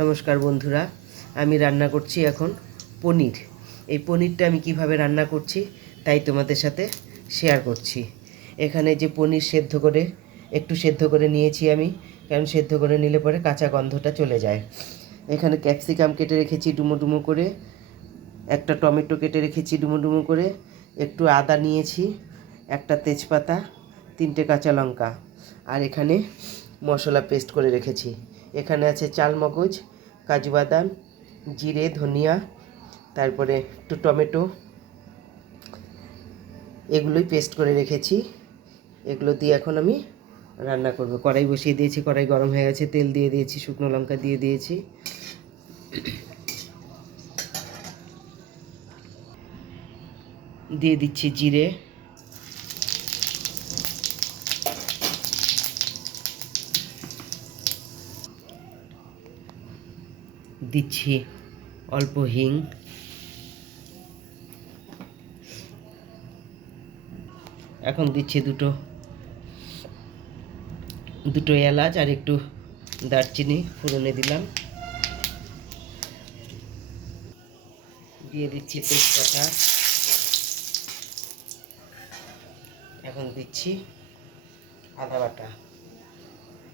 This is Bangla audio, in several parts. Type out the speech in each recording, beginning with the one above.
নমস্কার বন্ধুরা, আমি রান্না করছি এখন পনির। এই পনিরটা আমি কিভাবে রান্না করছি তাই তোমাদের সাথে শেয়ার করছি। এখানে যে পনির একটু সেদ্ধ করে নিয়েছি আমি, কারণ সেদ্ধ করে নিলে পরে কাঁচা গন্ধটা চলে যায়। এখানে ক্যাপসিকাম কেটে রেখেছি ডুমো ডুমো করে, একটা টমেটো কেটে রেখেছি ডুমো ডুমো করে, একটু আদা নিয়েছি, একটা তেজপাতা, 3টে কাঁচা লঙ্কা, আর এখানে মশলা পেস্ট করে রেখেছি। এখানে আছে চালমগজ, কাজু বাদাম, জিরে, ধনিয়া, তারপরে একটু টমেটো, এগুলোই পেস্ট করে রেখেছি। এগুলো দিয়ে এখন আমি রান্না করব। কড়াই বসিয়ে দিয়েছি, কড়াই গরম হয়ে গেছে, তেল দিয়ে দিয়েছি, শুকনো লঙ্কা দিয়ে দিয়েছি, দিয়ে দিচ্ছি জিরে, দিচ্ছি অল্প হিং, এখন দিচ্ছি দুটো এলাচ আর একটু দারচিনি ফোড়নে দিলাম, দিয়ে দিচ্ছি তেজপাতা, এখন দিচ্ছি আদা বাটা।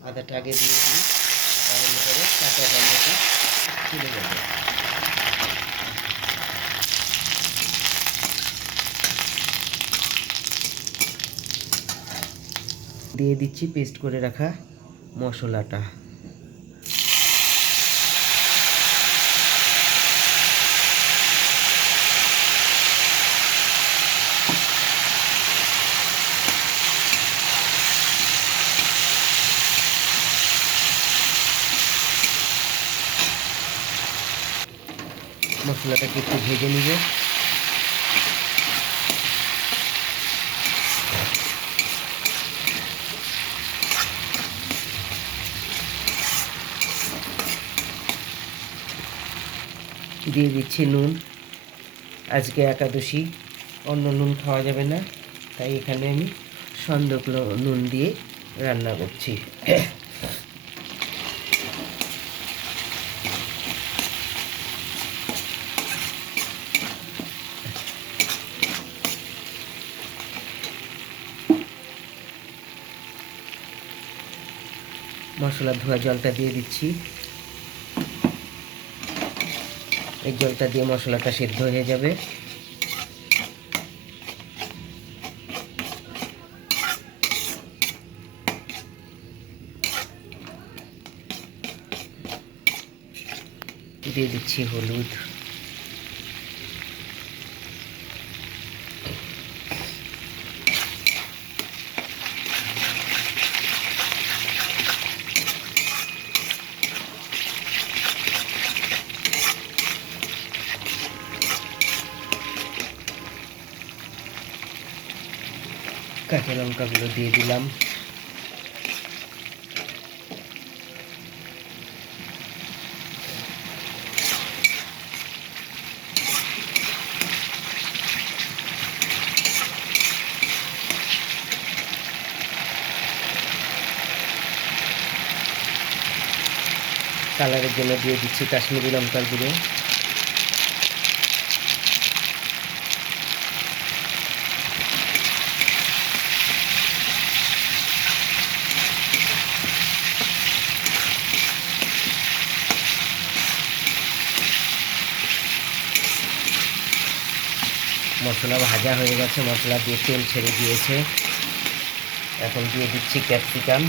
আদাটা আগে দিয়ে দিই, তাহলে করে কাঁচা গন্ধটা চলে যাবে। দিয়ে দিচ্ছি পেস্ট করে রাখা মশলাটা। মশলাটাকে একটু ভেজে নিব। দিয়ে দিচ্ছি নুন। আজকে একাদশী, অন্য নুন খাওয়া যাবে না, তাই এখানে আমি সন্দক নুন দিয়ে রান্না করছি। মশলা ধোয়া জলটা দিয়ে দিচ্ছি। এই জলটা দিয়ে মশলাটা সেদ্ধ হয়ে যাবে। দিয়ে দিচ্ছি হলুদ, কাঁচা লঙ্কাগুলো দিয়ে দিলাম, কালারের জন্য দিয়ে দিচ্ছি কাশ্মীরি লঙ্কার গুঁড়ো, মশলা ভাজা হয়ে গেছে, মশলা দিয়ে তেল ছেড়ে দিয়েছে। এখন দিয়ে দিচ্ছি ক্যাপসিকাম,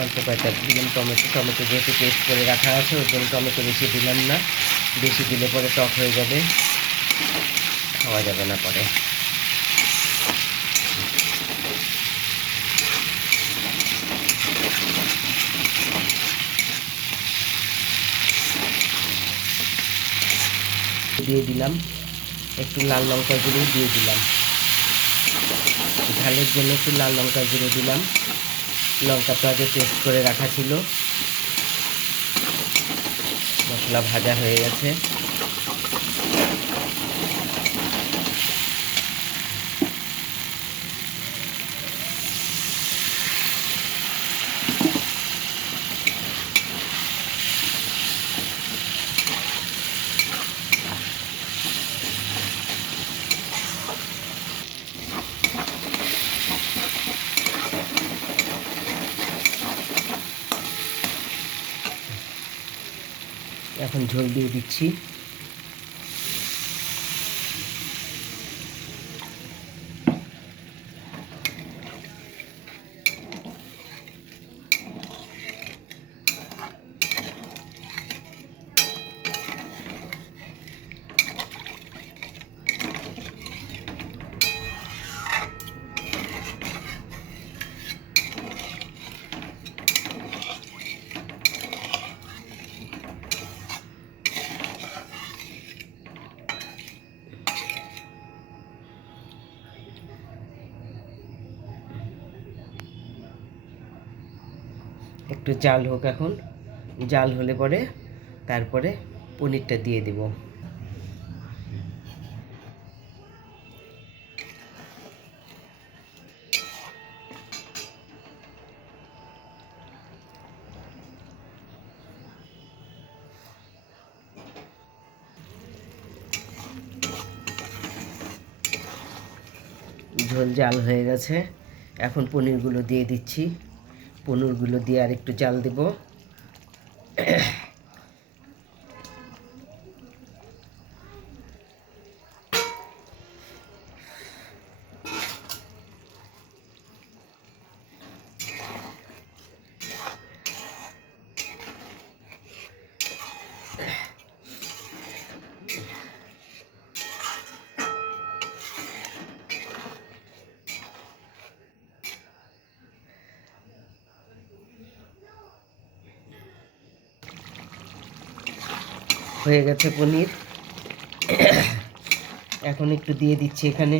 অল্প কয়েকটা দিলাম টমেটো যেহেতু পেস্ট করে রাখা আছে ওই জন্য টমেটো বেশি দিলাম না, বেশি দিলে পরে টক হয়ে যাবে, খাওয়া যাবে না পরে। দিয়ে দিলাম একটু লাল লঙ্কা গুঁড়ো, দিয়ে দিলাম ঝালের জন্য একটু লাল লঙ্কা গুঁড়ো দিলাম। লঙ্কা তো আগে পেস্ট করে রাখা ছিল, মশলা ভাজা হয়ে গেছে। এখন ঝোল দিয়ে দিচ্ছি। একটু জাল হোক, এখন জাল হলে পরে তারপরে পনিরটা দিয়ে দেব। ঝোল জাল হয়ে গেছে, এখন পনিরগুলো দিয়ে দিচ্ছি। পনিরগুলো দিয়ে আর একটু জাল দেব। হয়ে গেছে পনির। এখন একটু দিয়ে দিচ্ছি এখানে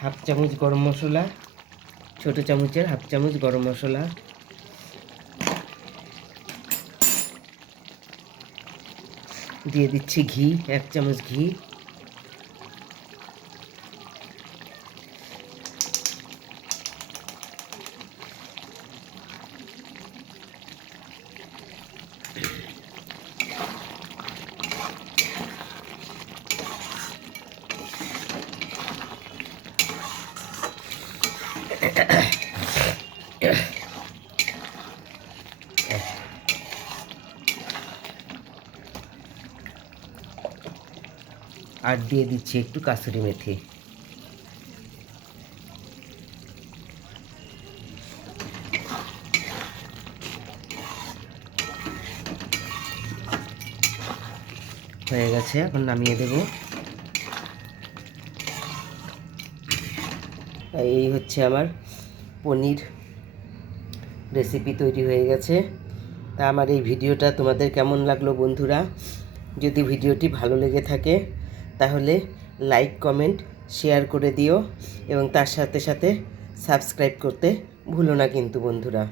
হাফ চামচ গরম মশলা, ছোটো চামচের হাফ চামচ গরম মশলা। দিয়ে দিচ্ছি ঘি, 1 চামচ ঘি। আর দিয়ে দিচ্ছি একটু কাসুরি মেথি। হয়ে গেছে, এখন নামিয়ে দেব। এই হচ্ছে আমার পনির রেসিপি তৈরি হয়ে গেছে। তা আমার এই ভিডিওটা তোমাদের কেমন লাগলো বন্ধুরা? যদি ভিডিওটি ভালো লেগে থাকে তাহলে লাইক, কমেন্ট, শেয়ার করে দিও এবং তার সাথে সাথে সাবস্ক্রাইব করতে ভুলো না কিন্তু বন্ধুরা।